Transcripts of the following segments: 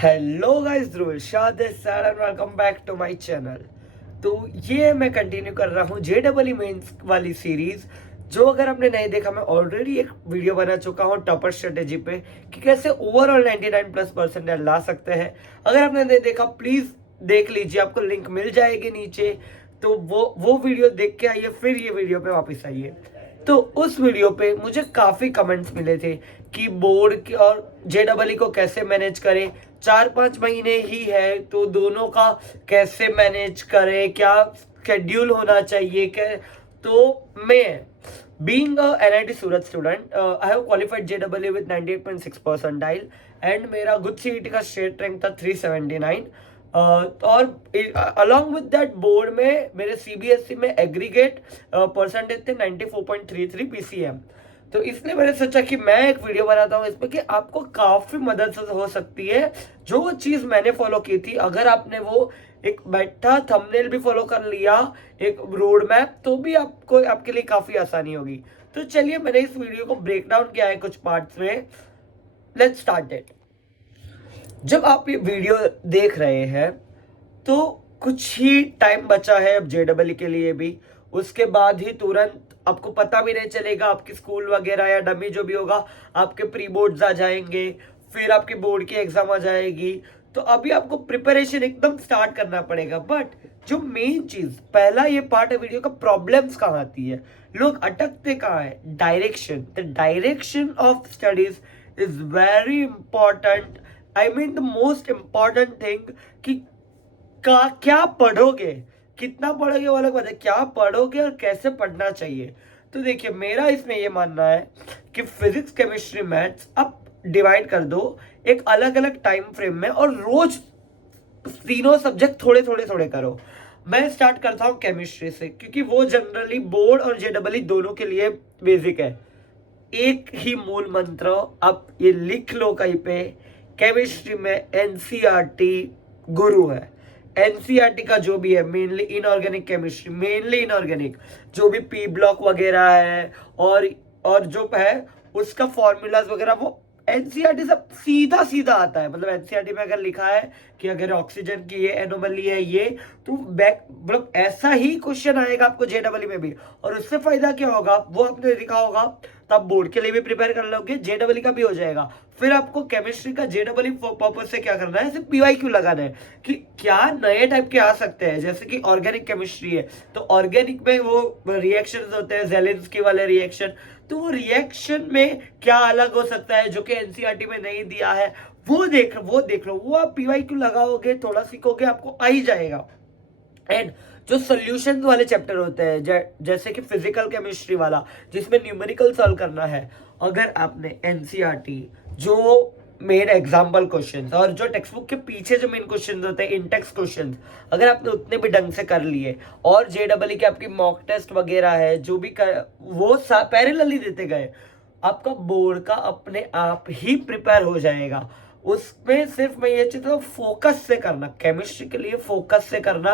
Hello guys, Dhruv Shad and welcome back to my channel. तो ये मैं कंटिन्यू कर रहा हूँ JEE मेंस वाली सीरीज, जो अगर आपने नहीं देखा, मैं ऑलरेडी एक वीडियो बना चुका हूँ टॉपर स्ट्रेटेजी पे कि कैसे ओवरऑल 99+ % ला सकते हैं। अगर आपने नहीं देखा प्लीज देख लीजिए, आपको लिंक मिल जाएगी नीचे। तो वो वीडियो देख के आइए, फिर ये वीडियो पे वापस आइए। तो उस वीडियो पे मुझे काफी कमेंट्स मिले थे कि बोर्ड की और JEE को कैसे मैनेज करें। 4-5 महीने ही है तो दोनों का कैसे मैनेज करें, क्या शेड्यूल होना चाहिए, क्या। तो मैं being a NIT Surat student, I have qualified JEE with 98.6 percentile and मेरा गुड CET का स्टेट रैंक था 379। और अलॉन्ग विद दैट बोर्ड में मेरे CBSE में एग्रीगेट परसेंटेज थे 94.33 PCM। तो इसलिए मैंने सोचा कि मैं एक वीडियो बनाता हूँ इस पर कि आपको काफी मदद हो सकती है। जो चीज मैंने फॉलो की थी, अगर आपने वो एक बैठा थंबनेल भी फॉलो कर लिया, एक रोड मैप, तो भी आपको आपके लिए काफी आसानी होगी। तो चलिए, मैंने इस वीडियो को ब्रेक डाउन किया है कुछ पार्ट्स में। Let's start it. जब आप ये वीडियो देख रहे हैं तो कुछ ही टाइम बचा है अब JEE के लिए भी। उसके बाद ही तुरंत आपको पता भी नहीं चलेगा, आपकी स्कूल वगैरह या डमी जो भी होगा, आपके प्री बोर्ड्स आ जाएंगे, फिर आपकी बोर्ड की एग्जाम आ जाएगी। तो अभी आपको प्रिपरेशन एकदम स्टार्ट करना पड़ेगा। बट जो मेन चीज, पहला ये पार्ट है वीडियो का, प्रॉब्लम्स कहाँ आती है, लोग अटकते कहाँ है, direction. The direction of studies is very important. I mean the most important thing कि क्या पढ़ोगे, कितना पढ़ोगे वो अलग बात है, क्या पढ़ोगे और कैसे पढ़ना चाहिए। तो देखिए, मेरा इसमें ये मानना है कि फिजिक्स, केमिस्ट्री, मैथ्स आप डिवाइड कर दो एक अलग अलग टाइम फ्रेम में, और रोज तीनों सब्जेक्ट थोड़े थोड़े थोड़े करो। मैं स्टार्ट करता हूँ केमिस्ट्री से, क्योंकि वो जनरली बोर्ड और JEE दोनों के लिए बेसिक है। एक ही मूल मंत्र आप ये लिख लो कहीं पे, केमिस्ट्री में NCERT गुरु है। NCERT का जो भी है, mainly inorganic chemistry, mainly inorganic, जो भी P ब्लॉक वगैरह है और जो है उसका फॉर्मूलाज वगैरह, वो NCERT सब सीधा सीधा आता है। मतलब NCERT में अगर लिखा है कि अगर ऑक्सीजन की ये एनोमली है ये, तो बैक मतलब ऐसा ही क्वेश्चन आएगा आपको JEE में भी। और उससे फायदा क्या होगा, वो आपने लिखा होगा तो आप बोर्ड के लिए भी प्रिपेयर कर लोगे, JEE का भी हो जाएगा। फिर आपको केमिस्ट्री का JEE पर्पज से क्या करना है, सिर्फ PYQ लगाना है कि क्या नए टाइप के आ सकते हैं। जैसे कि ऑर्गेनिक केमिस्ट्री है तो ऑर्गेनिक में वो रिएक्शंस होते हैं, जेलेंस्की वाले रिएक्शन, तो वो रिएक्शन में क्या अलग हो सकता है जो कि NCERT में नहीं दिया है, वो देख लो। वो आप PYQ लगाओगे, थोड़ा सीखोगे, आपको आ ही जाएगा। एंड जो सोल्यूशन वाले चैप्टर होते हैं, जैसे कि फिजिकल केमिस्ट्री वाला जिसमें न्यूमेरिकल सॉल्व करना है, अगर आपने NCERT जो मेन एग्जाम्पल क्वेश्चंस और जो टेक्स्ट बुक के पीछे जो मेन क्वेश्चंस होते हैं, इंटेक्स क्वेश्चंस, अगर आपने उतने भी ढंग से कर लिए, और JEE के आपकी मॉक टेस्ट वगैरह है जो भी वो पैरेलली देते गए, आपका बोर्ड का अपने आप ही प्रिपेयर हो जाएगा। उसमें सिर्फ मैं ये चाहता हूँ फोकस से करना, केमिस्ट्री के लिए फोकस से करना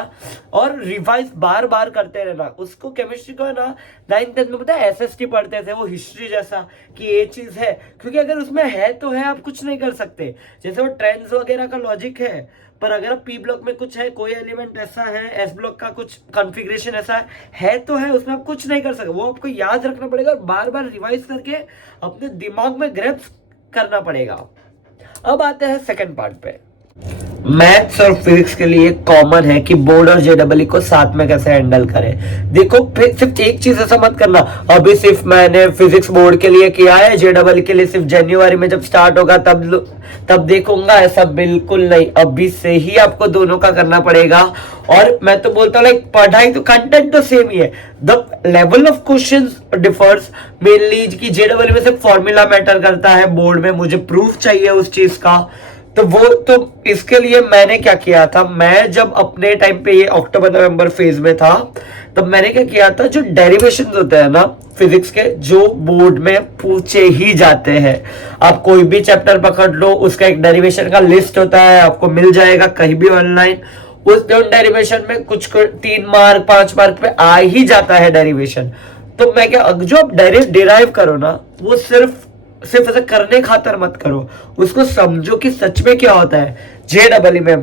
और रिवाइज बार बार करते रहना। उसको केमिस्ट्री को है ना 9th-10th में पता है SST पढ़ते थे, वो हिस्ट्री जैसा कि ये चीज है, क्योंकि अगर उसमें है तो है, आप कुछ नहीं कर सकते। जैसे वो ट्रेंड्स वगैरह का लॉजिक है, पर अगर P ब्लॉक में कुछ है, कोई एलिमेंट ऐसा है, S ब्लॉक का कुछ कॉन्फ़िगरेशन ऐसा है तो है, उसमें आप कुछ नहीं कर सकते। वो आपको याद रखना पड़ेगा और बार बार रिवाइज करके अपने दिमाग में ग्रैस्प करना पड़ेगा। अब आते हैं सेकंड पार्ट पे। मैथ्स और फिजिक्स के लिए कॉमन है कि बोर्ड और JEE को साथ में कैसे हैंडल करें। देखो, सिर्फ एक चीज ऐसा मत करना, अभी सिर्फ मैंने फिजिक्स बोर्ड के लिए किया है, JEE के लिए सिर्फ जनवरी में जब स्टार्ट होगा तब देखूंगा, ऐसा बिल्कुल नहीं। अभी से ही आपको दोनों का करना पड़ेगा। और मैं तो बोलता हूँ, पढ़ाई तो कंटेंट तो सेम ही है, the level of questions differs. Mainly कि JEE में सिर्फ फॉर्मूला मैटर करता है, बोर्ड में मुझे प्रूफ चाहिए उस चीज का। तो इसके लिए मैंने क्या किया था, मैं जब अपने टाइम पे ये अक्टूबर नवंबर फेज में था, तब मैंने क्या किया था, जो डेरिवेशंस होते हैं ना फिजिक्स के, जो बोर्ड में पूछे ही जाते हैं, आप कोई भी चैप्टर पकड़ लो, उसका एक डेरिवेशन का लिस्ट होता है, आपको मिल जाएगा कहीं भी ऑनलाइन। उस डेरिवेशन में कुछ 3 मार्क 5 मार्क पे आ ही जाता है डेरिवेशन। तो मैं क्या, जो आप डायरेक्ट डिराइव करो ना, वो सिर्फ सिर्फ ऐसे करने खातर मत करो, उसको समझो कि सच में क्या होता है। JEE में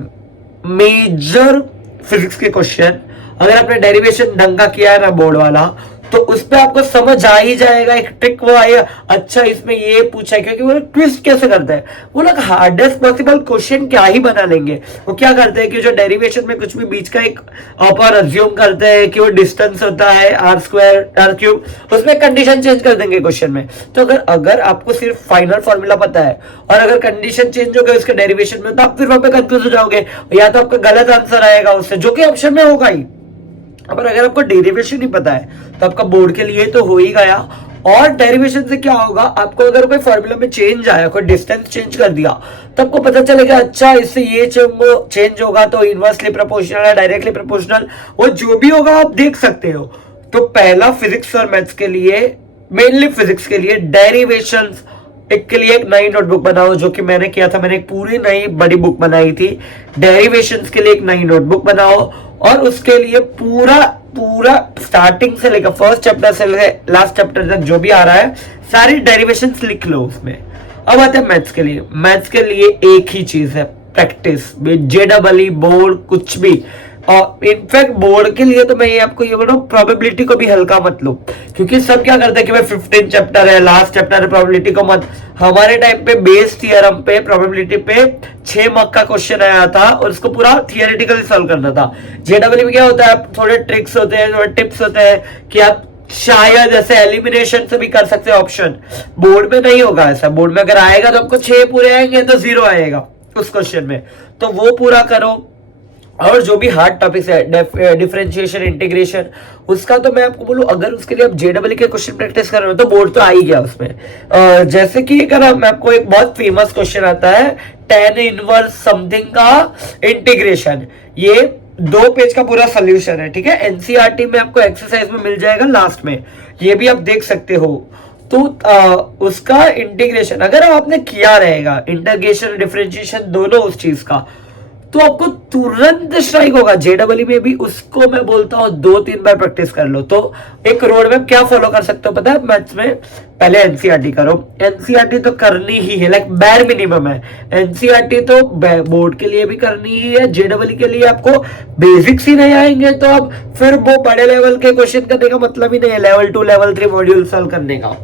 मेजर फिजिक्स के क्वेश्चन अगर आपने डेरिवेशन ढंग का किया है ना बोर्ड वाला, तो उस पर आपको समझ आ ही जाएगा, एक ट्रिक वो आएगा, अच्छा इसमें ये पूछा है, क्योंकि वो ट्विस्ट कैसे करता है, वो लोग हार्डेस्ट पॉसिबल क्वेश्चन क्या ही बना लेंगे। वो क्या करते हैं कि जो डेरिवेशन में कुछ भी बीच का एक अपन अज्यूम करते हैं कि वो डिस्टेंस होता है r² r³, उसमें कंडीशन चेंज कर देंगे क्वेश्चन में। तो अगर आपको सिर्फ फाइनल फॉर्मूला पता है और अगर कंडीशन चेंज हो गई उसके डेरिवेशन में, तो आप फिर वहां पे कंफ्यूज हो जाओगे, या तो आपका गलत आंसर आएगा उससे, जो कि ऑप्शन में होगा ही। पर अगर आपको डेरिवेशन नहीं पता है तो आपका बोर्ड के लिए तो हो ही गया। और डेरिवेशन से क्या होगा, आपको अगर कोई फॉर्मूला में चेंज आया, कोई डिस्टेंस चेंज कर दिया, तो आपको पता चलेगा अच्छा इससे ये चेंज होगा तो इनवर्सली प्रोपोर्शनल है, डायरेक्टली प्रोपोर्शनल, वो जो भी होगा आप देख सकते हो। तो पहला फिजिक्स और मैथ्स के लिए, मेनली फिजिक्स के लिए डेरिवेशंस एक के लिए एक नई नोटबुक बनाओ, जो कि मैंने किया था। मैंने एक पूरी नई बड़ी बुक बनाई थी डेरिवेशंस के लिए, एक नई नोटबुक बनाओ और उसके लिए पूरा स्टार्टिंग से लेकर फर्स्ट चैप्टर से लेकर लास्ट चैप्टर तक जो भी आ रहा है सारी डेरिवेशंस लिख लो उसमें। अब आते हैं मैथ्स के लिए। मैथ्स के लिए एक ही चीज है, प्रैक्टिस। JEE बोर्ड कुछ भी, और इनफैक्ट बोर्ड के लिए तो मैं ये आपको ये बोल रहा हूँ, प्रोबेबिलिटी को भी हल्का मत लो, क्योंकि सब क्या करते हैं कि भाई 15 चैप्टर है, लास्ट चैप्टर है, प्रोबेबिलिटी को मत। हमारे टाइम पे बेस थियरम पे प्रोबेबिलिटी पे 6 मार्क का क्वेश्चन आया था और उसको पूरा थियोरेटिकली सॉल्व करना था। JEE में क्या होता है, थोड़े ट्रिक्स होते हैं, थोड़े टिप्स होते हैं कि आप शायद ऐसे एलिमिनेशन से भी कर सकते हैं ऑप्शन। बोर्ड में नहीं होगा ऐसा। बोर्ड में अगर आएगा तो आपको 6 पूरे आएंगे तो 0 आएगा उस क्वेश्चन में, तो वो पूरा करो। और जो भी हार्ड टॉपिक्स है, डिफरेंशिएशन, इंटीग्रेशन, उसका तो मैं आपको बोलूं, अगर उसके लिए आप JEE के क्वेश्चन प्रैक्टिस कर रहे हो तो बोर्ड तो आ ही गया उसमें। जैसे कि मैं आपको एक बहुत फेमस क्वेश्चन आता है, tan इनवर्स समथिंग का इंटीग्रेशन। ये 2 पेज का पूरा सोल्यूशन है, ठीक है। NCERT में आपको एक्सरसाइज में मिल जाएगा लास्ट में, ये भी आप देख सकते हो। तो उसका इंटीग्रेशन अगर आपने किया रहेगा, इंटीग्रेशन डिफरेंशिएशन दोनों उस चीज का, तो आपको तुरंत स्ट्राइक होगा। JEE में भी उसको मैं बोलता हूँ 2-3 बार प्रैक्टिस कर लो। तो एक रोड मैप क्या फॉलो कर सकते हो पता है मैथ्स में, पहले NCERT करो। NCERT तो करनी ही है, लाइक बैर मिनिमम है। NCERT तो बोर्ड के लिए भी करनी ही है, JEE के लिए आपको बेसिक्स ही नहीं आएंगे तो अब फिर वो बड़े लेवल के क्वेश्चन करने का मतलब ही नहीं है, लेवल 2 लेवल 3 मॉड्यूल सॉल्व करने का।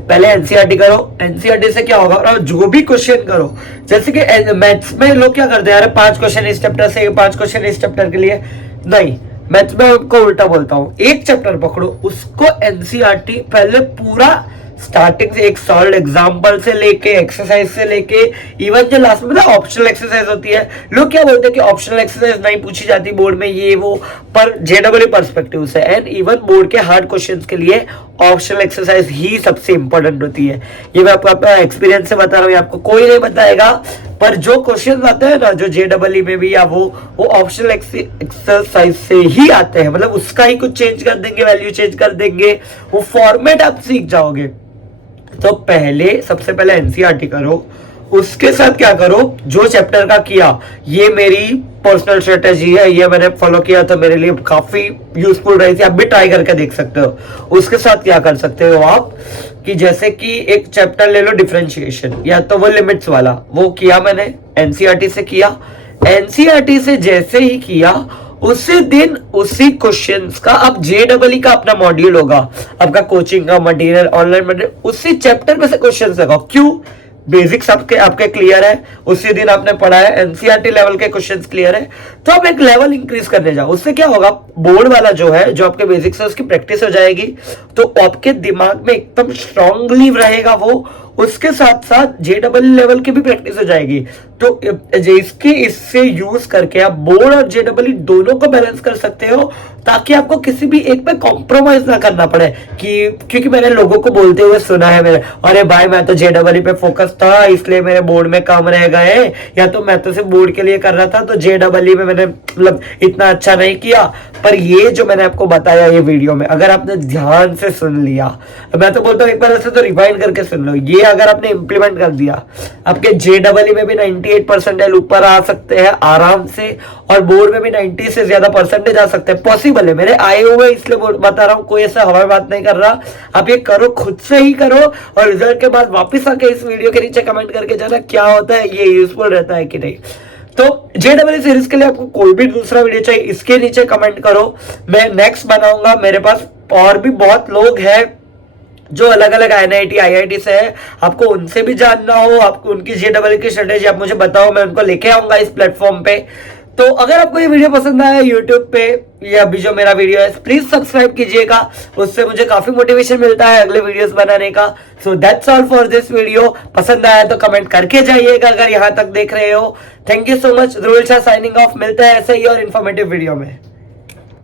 पहले NCERT करो। NCERT से क्या होगा, और जो भी क्वेश्चन करो, जैसे कि मैथ्स में लोग क्या करते हैं, अरे 5 क्वेश्चन इस चैप्टर से, 5 क्वेश्चन इस चैप्टर के लिए, नहीं। मैथ्स में आपको उल्टा बोलता हूं, एक चैप्टर पकड़ो, उसको NCERT पहले पूरा स्टार्टिंग से एक सॉल्व एग्जांपल से लेके, एक्सरसाइज से लेके, इवन जो लास्ट में मतलब ऑप्शनल एक्सरसाइज होती है। लोग क्या बोलते हैं कि ऑप्शनल एक्सरसाइज नहीं पूछी जाती बोर्ड में, ये वो, पर JEE पर्सपेक्टिव से एंड इवन बोर्ड के हार्ड क्वेश्चंस के लिए ऑप्शनल एक्सरसाइज ही सबसे इंपॉर्टेंट होती है। ये मैं आपको अपना एक्सपीरियंस से बता रहा हूँ, आपको कोई नहीं बताएगा। पर जो क्वेश्चन आते हैं ना, जो JEE में भी, या वो ऑप्शनल एक्सरसाइज से ही आते हैं, मतलब उसका ही कुछ चेंज कर देंगे, वैल्यू चेंज कर देंगे, वो फॉर्मेट आप सीख जाओगे। तो सबसे पहले NCERT करो, उसके साथ क्या करो, जो चैप्टर का किया, ये मेरी पर्सनल स्ट्रेटेजी है, ये मैंने फॉलो किया तो मेरे लिए काफी यूजफुल रही थी, आप भी ट्राई करके देख सकते हो। उसके साथ क्या कर सकते हो आप, कि जैसे कि एक चैप्टर ले लो डिफरेंशिएशन, या तो वो लिमिट्स वाला, वो किया मैंने NCERT से किया। NCERT से जैसे ही किया, उसी दिन उसी क्वेश्चंस का अब JEE का अपना मॉड्यूल होगा, आपका कोचिंग का मटेरियल, ऑनलाइन मटेरियल, उसी चैप्टर में से क्वेश्चंस लगाओ। क्यों, बेसिक्स आपके क्लियर है, उसी दिन आपने पढ़ा है, NCERT लेवल के क्वेश्चंस क्लियर है, तो आप एक लेवल इंक्रीज करने जाओ। उससे क्या होगा, बोर्ड वाला जो है, जो आपके बेसिक्स है, उसकी प्रैक्टिस हो जाएगी, तो आपके दिमाग में एकदम स्ट्रांगली रहेगा वो। उसके साथ साथ JEE लेवल की भी प्रैक्टिस हो जाएगी। तो इससे यूज करके आप बोर्ड और JEE दोनों को बैलेंस कर सकते हो, ताकि आपको किसी भी एक पे कॉम्प्रोमाइज ना करना पड़े। क्योंकि मैंने लोगों को बोलते हुए सुना है मेरे, अरे भाई मैं तो JEE पे फोकस था इसलिए मेरे बोर्ड में कम रह गए, या तो मैं तो सिर्फ बोर्ड के लिए कर रहा था तो JEE में मैंने मतलब इतना अच्छा नहीं किया। पर ये जो मैंने आपको बताया ये वीडियो में, अगर आपने ध्यान से सुन लिया, मैं तो बोलता हूँ एक बार ऐसे तो रिवाइंड करके सुन लो, ये अगर आपने इम्प्लीमेंट कर दिया, आपके JEE में भी 98 परसेंटाइल ऊपर आ सकते हैं आराम से, और बोर्ड में भी 90 से ज्यादा परसेंटेज आ सकते हैं। पॉसिबल है, मेरे आए हुए इसलिए बता रहा हूँ, कोई ऐसा हवा में बात नहीं कर रहा। आप ये करो, खुद से ही करो, और रिजल्ट के बाद वापस आके इस वीडियो के नीचे कमेंट करके जाना क्या होता है, ये यूजफुल रहता है कि नहीं। तो JEE सीरीज के लिए आपको कोई भी दूसरा वीडियो चाहिए, इसके नीचे कमेंट करो, मैं नेक्स्ट बनाऊंगा। मेरे पास और भी बहुत लोग हैं जो अलग अलग NIT IIT से है, आपको उनसे भी जानना हो, आपको उनकी JEE की स्ट्रेटेजी आप मुझे बताओ, मैं उनको लेके आऊंगा इस प्लेटफॉर्म पे। तो अगर आपको ये वीडियो पसंद आया यूट्यूब पे, या अभी जो मेरा वीडियो है, प्लीज सब्सक्राइब कीजिएगा, उससे मुझे काफी मोटिवेशन मिलता है अगले वीडियोस बनाने का। So that's all for this video. पसंद आया तो कमेंट करके जाइएगा अगर यहाँ तक देख रहे हो। Thank you so much. Dhruval Shah signing off. मिलता है ऐसे ही और इन्फॉर्मेटिव वीडियो में।